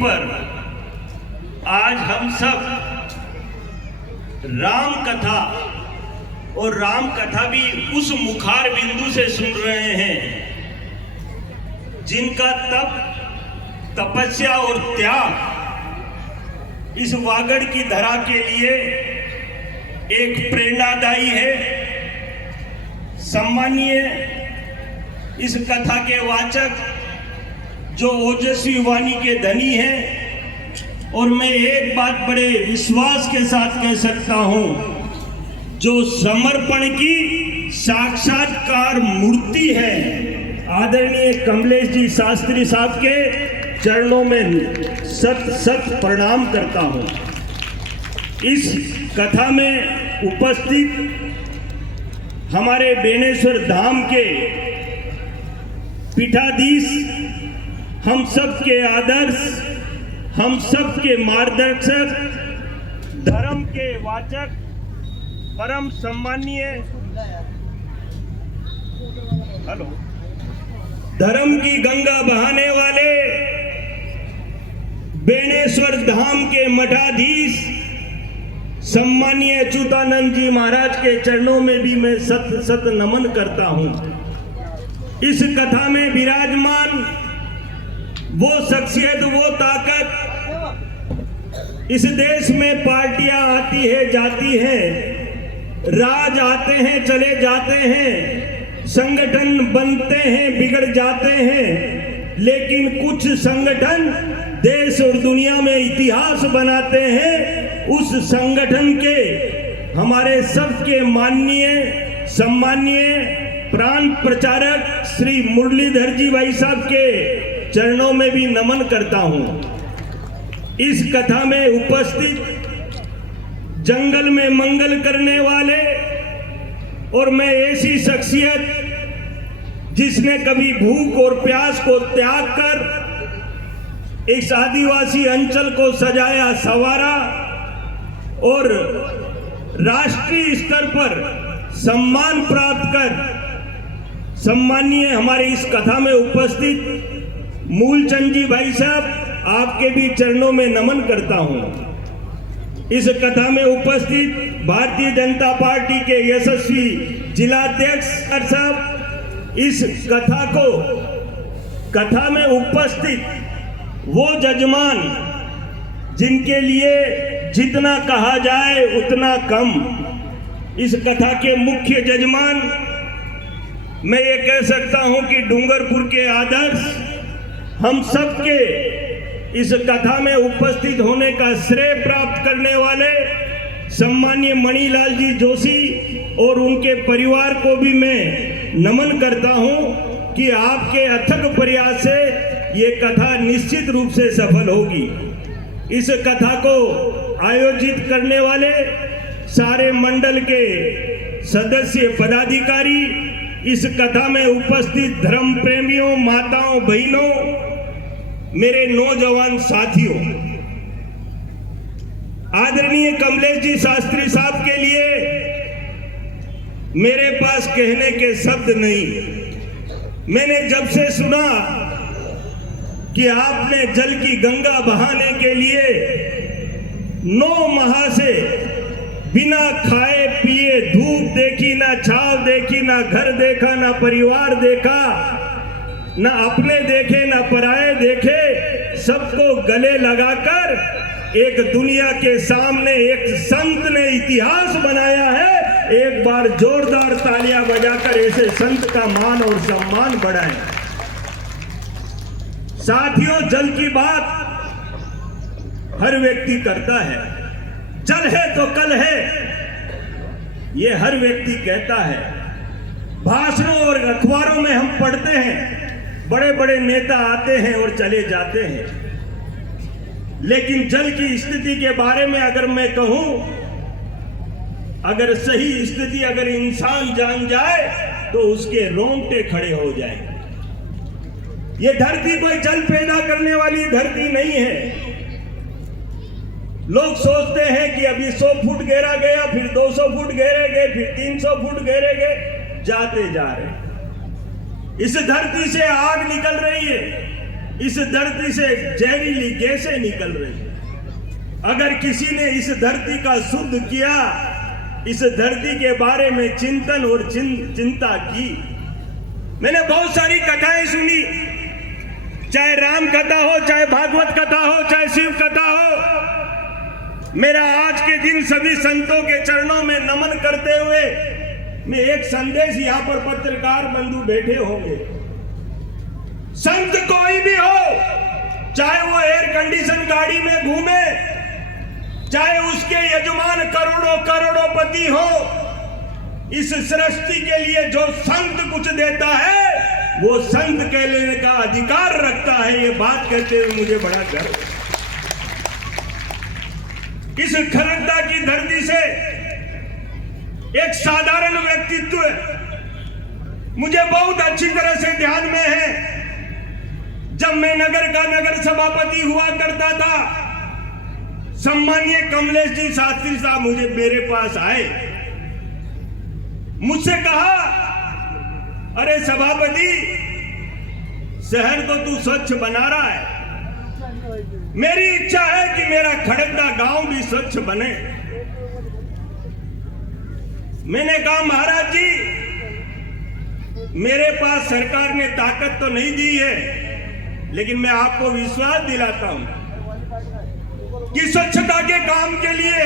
पर आज हम सब राम कथा और राम कथा भी उस मुखार बिंदु से सुन रहे हैं जिनका तप, तपस्या और त्याग इस वागड़ की धरा के लिए एक प्रेरणादायी है। सम्मानीय इस कथा के वाचक जो ओजस्वी वाणी के धनी हैं, और मैं एक बात बड़े विश्वास के साथ कह सकता हूं, जो समर्पण की साक्षात्कार मूर्ति है, आदरणीय कमलेश जी शास्त्री साहब के चरणों में सत सत प्रणाम करता हूं। इस कथा में उपस्थित हमारे बेनेश्वर धाम के पीठाधीश, हम सब के आदर्श, हम सब के मार्गदर्शक, धर्म के वाचक, परम सम्मानीय धर्म की गंगा बहाने वाले बेनेश्वर धाम के मठाधीश सम्मानीय अच्युतानंद जी महाराज के चरणों में भी मैं सत सत नमन करता हूं। इस कथा में विराजमान वो शख्सियत, वो ताकत, इस देश में पार्टियां आती है जाती हैं, राज आते हैं चले जाते हैं, संगठन बनते हैं बिगड़ जाते हैं, लेकिन कुछ संगठन देश और दुनिया में इतिहास बनाते हैं। उस संगठन के हमारे सबके माननीय सम्मानीय प्राण प्रचारक श्री मुरलीधर जी भाई साहब के चरणों में भी नमन करता हूं। इस कथा में उपस्थित जंगल में मंगल करने वाले, और मैं ऐसी शख्सियत जिसने कभी भूख और प्यास को त्याग कर इस आदिवासी अंचल को सजाया संवारा और राष्ट्रीय स्तर पर सम्मान प्राप्त कर, सम्मानीय हमारे इस कथा में उपस्थित मूलचंद जी भाई साहब, आपके भी चरणों में नमन करता हूं। इस कथा में उपस्थित भारतीय जनता पार्टी के यशस्वी जिलाध्यक्ष साहब, इस कथा में उपस्थित वो जजमान जिनके लिए जितना कहा जाए उतना कम, इस कथा के मुख्य जजमान, मैं ये कह सकता हूं कि डूंगरपुर के आदर्श, हम सबके इस कथा में उपस्थित होने का श्रेय प्राप्त करने वाले सम्मानीय मणिलाल जी जोशी और उनके परिवार को भी मैं नमन करता हूं कि आपके अथक प्रयास से ये कथा निश्चित रूप से सफल होगी। इस कथा को आयोजित करने वाले सारे मंडल के सदस्य पदाधिकारी, इस कथा में उपस्थित धर्म प्रेमियों, माताओं, बहनों, मेरे नौजवान साथियों, आदरणीय कमलेश जी शास्त्री साहब के लिए मेरे पास कहने के शब्द नहीं। मैंने जब से सुना कि आपने जल की गंगा बहाने के लिए 9 माह से बिना खाए पिए, धूप देखी ना, छाव देखी ना, घर देखा ना, परिवार देखा ना, अपने देखे ना पराए देखे, सबको गले लगाकर एक दुनिया के सामने एक संत ने इतिहास बनाया है। एक बार जोरदार तालियां बजाकर ऐसे संत का मान और सम्मान बढ़ाएं। साथियों, जल की बात हर व्यक्ति करता है, जल है तो कल है, ये हर व्यक्ति कहता है। भाषणों और अखबारों में हम पढ़ते हैं, बड़े बड़े नेता आते हैं और चले जाते हैं, लेकिन जल की स्थिति के बारे में अगर मैं कहूं, अगर सही स्थिति अगर इंसान जान जाए तो उसके रोंगटे खड़े हो जाएंगे। ये धरती कोई जल पैदा करने वाली धरती नहीं है। लोग सोचते हैं कि अभी 100 फुट गहरा गया, फिर 200 फुट गहरे गए, फिर 300 फुट गहरे गए, जाते जा रहे। इस धरती से आग निकल रही है, इस धरती से जहरीली गैसें निकल रही। अगर किसी ने इस धरती का शुद्ध किया, इस धरती के बारे में चिंतन और चिंता की। मैंने बहुत सारी कथाएं सुनी, चाहे राम कथा हो, चाहे भागवत कथा हो, चाहे शिव कथा हो। मेरा आज के दिन सभी संतों के चरणों में नमन करते हुए मैं एक संदेश यहां पर पत्रकार बंधु बैठे होंगे, संत कोई भी हो, चाहे वो एयर कंडीशन गाड़ी में घूमे, चाहे उसके यजमान करोड़ों करोड़ोपति हो, इस सृष्टि के लिए जो संत कुछ देता है वो संत कहने का अधिकार रखता है। ये बात कहते हुए मुझे बड़ा गर्व। इस खरगदा की धरती से एक साधारण व्यक्तित्व मुझे बहुत अच्छी तरह से ध्यान में है। जब मैं नगर का नगर सभापति हुआ करता था, सम्मानीय कमलेश जी शास्त्री साहब मेरे पास आए, मुझसे कहा, अरे सभापति, शहर को तू स्वच्छ बना रहा है, मेरी इच्छा है कि मेरा खड़गदा गांव भी स्वच्छ बने। मैंने कहा, महाराज जी, मेरे पास सरकार ने ताकत तो नहीं दी है, लेकिन मैं आपको विश्वास दिलाता हूं कि स्वच्छता के काम के लिए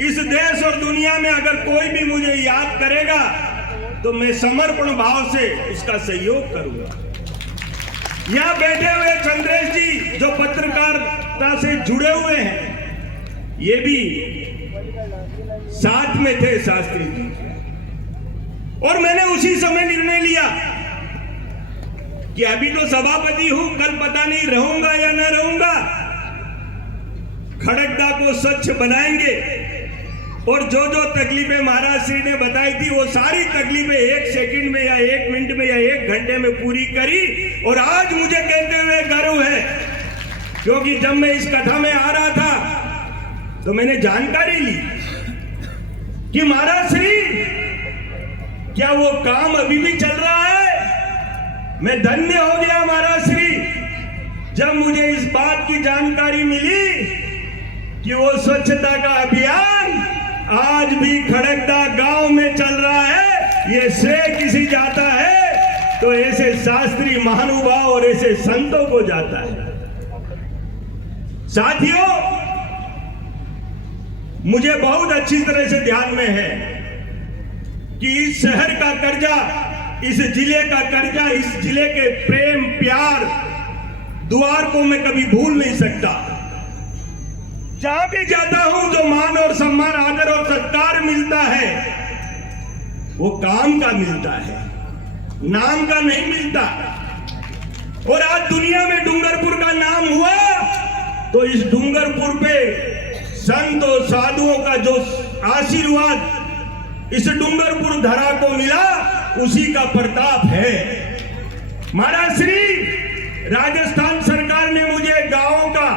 इस देश और दुनिया में अगर कोई भी मुझे याद करेगा तो मैं समर्पण भाव से उसका सहयोग करूंगा। यहां बैठे हुए चंद्रेश जी जो पत्रकारिता से जुड़े हुए हैं, ये भी साथ में थे शास्त्री जी, और मैंने उसी समय निर्णय लिया कि अभी तो सभापति हूं, कल पता नहीं रहूंगा या न रहूंगा, खड़गदा को स्वच्छ बनाएंगे। और जो जो तकलीफें महाराज श्री ने बताई थी वो सारी तकलीफें 1 सेकंड में या 1 मिनट में या 1 घंटे में पूरी करी। और आज मुझे कहते हुए गर्व है, क्योंकि जब मैं इस कथा में आ रहा था तो मैंने जानकारी ली कि महाराज श्री, क्या वो काम अभी भी चल रहा है? मैं धन्य हो गया महाराज श्री जब मुझे इस बात की जानकारी मिली कि वो स्वच्छता का अभियान आज भी खड़गदा गांव में चल रहा है। ये श्रेय किसी जाता है तो ऐसे शास्त्री महानुभाव और ऐसे संतों को जाता है। साथियों, मुझे बहुत अच्छी तरह से ध्यान में है कि इस शहर का कर्जा, इस जिले का कर्जा, इस जिले के प्रेम प्यार द्वार को मैं कभी भूल नहीं सकता। जहां भी जाता हूं जो मान और सम्मान, आदर और सत्कार मिलता है वो काम का मिलता है, नाम का नहीं मिलता। और आज दुनिया में डूंगरपुर का नाम हुआ तो इस डूंगरपुर पे संत और साधुओं का जो आशीर्वाद इस डूंगरपुर धरा को मिला, उसी का प्रताप है। महाराज श्री, राजस्थान सरकार ने मुझे गांवों का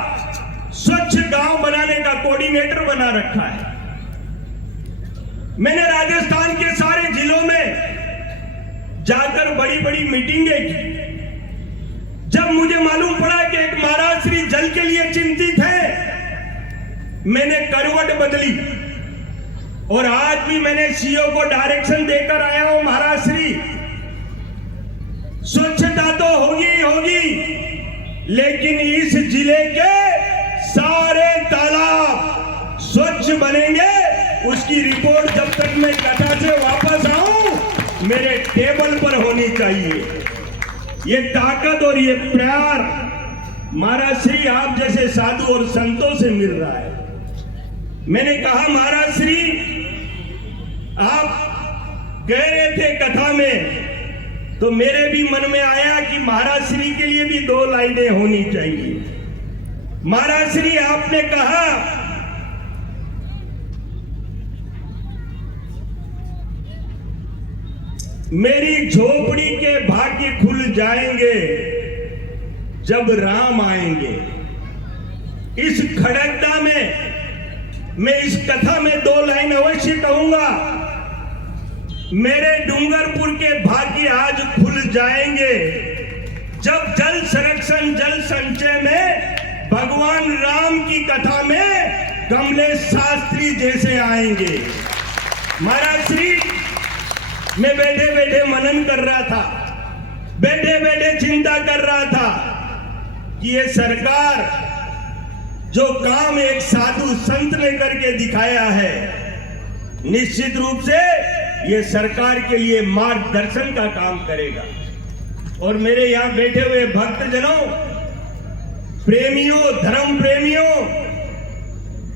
स्वच्छ गांव बनाने का कोऑर्डिनेटर बना रखा है। मैंने राजस्थान के सारे जिलों में जाकर बड़ी बड़ी मीटिंगें की। जब मुझे मालूम पड़ा कि एक महाराज श्री जल के लिए चिंतित है, मैंने करवट बदली और आज भी मैंने सीओ को डायरेक्शन देकर आया हूं, महाराज श्री स्वच्छता तो होगी होगी, लेकिन इस जिले के सारे तालाब स्वच्छ बनेंगे। उसकी रिपोर्ट जब तक मैं कथा से वापस आऊं मेरे टेबल पर होनी चाहिए। ये ताकत और ये प्यार महाराज श्री आप जैसे साधु और संतों से मिल रहा है। मैंने कहा, महाराज श्री आप कह रहे थे कथा में, तो मेरे भी मन में आया कि महाराज श्री के लिए भी 2 लाइनें होनी चाहिए। महाराज श्री आपने कहा, मेरी झोपड़ी के भाग्य खुल जाएंगे जब राम आएंगे। इस खड़गदा में मैं इस कथा में 2 लाइन अवश्य कहूंगा। मेरे डूंगरपुर के भाग्य आज खुल जाएंगे जब जल संरक्षण जल संचय में भगवान राम की कथा में कमलेश शास्त्री जैसे आएंगे। महाराज श्री, मैं बैठे बैठे मनन कर रहा था, बैठे बैठे चिंता कर रहा था कि ये सरकार जो काम एक साधु संत ने करके दिखाया है, निश्चित रूप से ये सरकार के लिए मार्गदर्शन का काम करेगा। और मेरे यहां बैठे हुए भक्तजनों, प्रेमियों, धर्म प्रेमियों,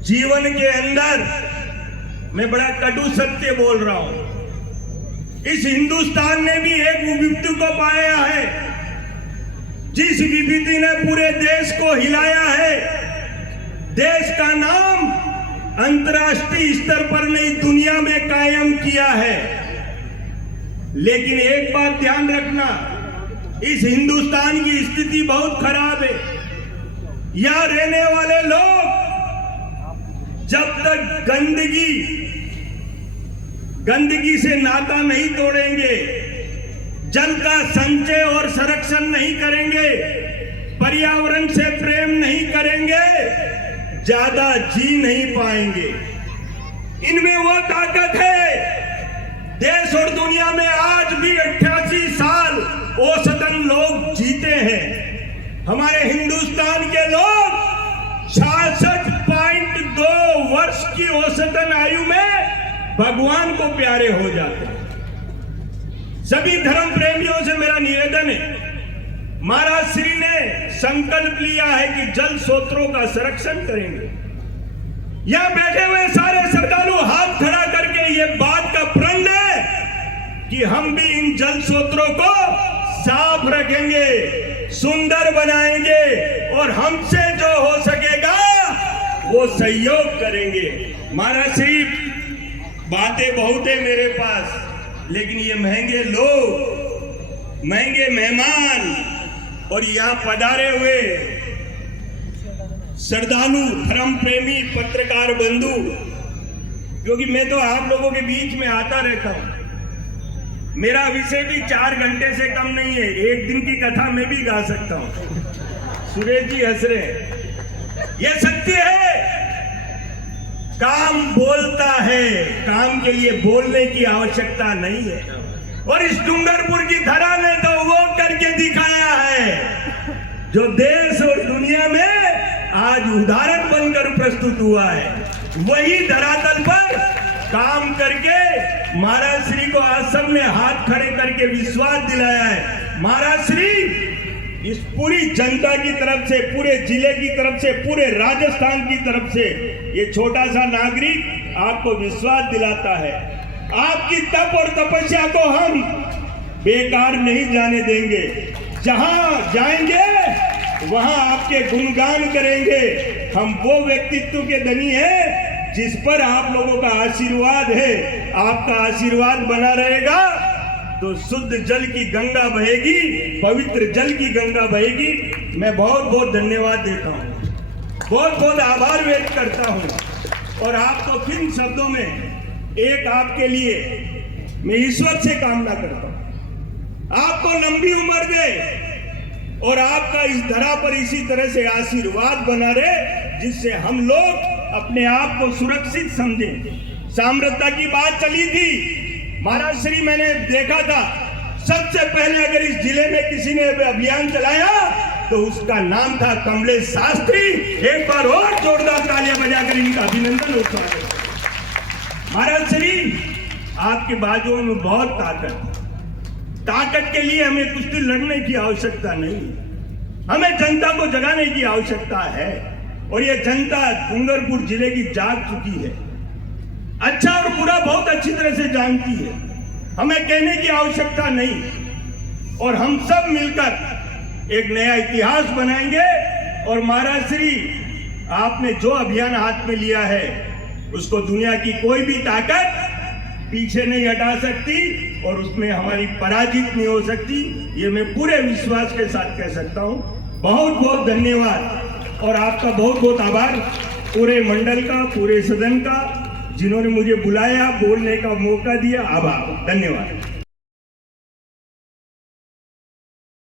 जीवन के अंदर मैं बड़ा कटु सत्य बोल रहा हूं। इस हिंदुस्तान ने भी एक विपत्ति को पाया है, जिस विपत्ति ने पूरे देश को हिलाया है। देश का नाम अंतर्राष्ट्रीय स्तर पर नहीं, दुनिया में कायम किया है। लेकिन एक बात ध्यान रखना, इस हिंदुस्तान की स्थिति बहुत खराब है। यहां रहने वाले लोग जब तक गंदगी से नाता नहीं तोड़ेंगे, जल का संचय और संरक्षण नहीं करेंगे, पर्यावरण से प्रेम नहीं करेंगे, ज्यादा जी नहीं पाएंगे। इनमें वो ताकत है। देश और दुनिया में आज भी 88 साल औसतन लोग जीते हैं। हमारे हिंदुस्तान के लोग 66.2 वर्ष की औसतन आयु में भगवान को प्यारे हो जाते हैं। सभी धर्म प्रेमियों से मेरा निवेदन है, महाराज श्री ने संकल्प लिया है कि जल स्रोतों का संरक्षण करेंगे। यहां बैठे हुए सारे श्रद्धालु हाथ खड़ा करके ये बात का प्रण ले कि हम भी इन जल स्रोतों को साफ रखेंगे, सुंदर बनाएंगे और हमसे जो हो सकेगा वो सहयोग करेंगे। महाराज श्री, बातें बहुत है मेरे पास, लेकिन ये महंगे लोग, महंगे मेहमान और यहां पधारे हुए श्रद्धालु, धर्म प्रेमी, पत्रकार बंधु, क्योंकि मैं तो आप लोगों के बीच में आता रहता हूं, मेरा विषय भी 4 घंटे से कम नहीं है। एक दिन की कथा मैं भी गा सकता हूं। सुरेश जी हंस रहे, यह सत्य है। काम बोलता है, काम के लिए बोलने की आवश्यकता नहीं है। और इस डूंगरपुर की धरा ने तो वो करके दिखाया है जो देश और दुनिया में आज उदाहरण बनकर प्रस्तुत हुआ है। वही धरातल पर काम करके महाराज श्री को आज सबने हाथ खड़े करके विश्वास दिलाया है। महाराज श्री इस पूरी जनता की तरफ से, पूरे जिले की तरफ से, पूरे राजस्थान की तरफ से ये छोटा सा नागरिक आपको विश्वास दिलाता है। आपकी तप और तपस्या को हम बेकार नहीं जाने देंगे। जहां जाएंगे वहां आपके गुणगान करेंगे। हम वो व्यक्तित्व के धनी हैं जिस पर आप लोगों का आशीर्वाद है। आपका आशीर्वाद बना रहेगा तो शुद्ध जल की गंगा बहेगी, पवित्र जल की गंगा बहेगी। मैं बहुत बहुत धन्यवाद देता हूं, बहुत बहुत आभार व्यक्त करता हूं। और आपको किन शब्दों में एक आपके लिए मैं ईश्वर से कामना करता हूं, आपको लंबी उम्र दे और आपका इस धरा पर इसी तरह से आशीर्वाद बना रहे, जिससे हम लोग अपने आप को सुरक्षित समझें। साम्रता की बात चली थी, महाराज श्री, मैंने देखा था सबसे पहले अगर इस जिले में किसी ने अभियान चलाया तो उसका नाम था कमलेश शास्त्री। एक बार और जोरदार तालियां बजाकर इनका अभिनंदन और स्वागत। महाराज श्री, आपके बाजुओं में बहुत ताकत के लिए हमें कुश्ती लड़ने की आवश्यकता नहीं, हमें जनता को जगाने की आवश्यकता है। और ये जनता डूंगरपुर जिले की जाग चुकी है, अच्छा और बुरा बहुत अच्छी तरह से जानती है। हमें कहने की आवश्यकता नहीं। और हम सब मिलकर एक नया इतिहास बनाएंगे। और महाराज श्री, आपने जो अभियान हाथ में लिया है उसको दुनिया की कोई भी ताकत पीछे नहीं हटा सकती और उसमें हमारी पराजित नहीं हो सकती। ये मैं पूरे विश्वास के साथ कह सकता हूं। बहुत बहुत धन्यवाद और आपका बहुत बहुत आभार पूरे मंडल का, पूरे सदन का, जिन्होंने मुझे बुलाया, बोलने का मौका दिया। आभार, धन्यवाद।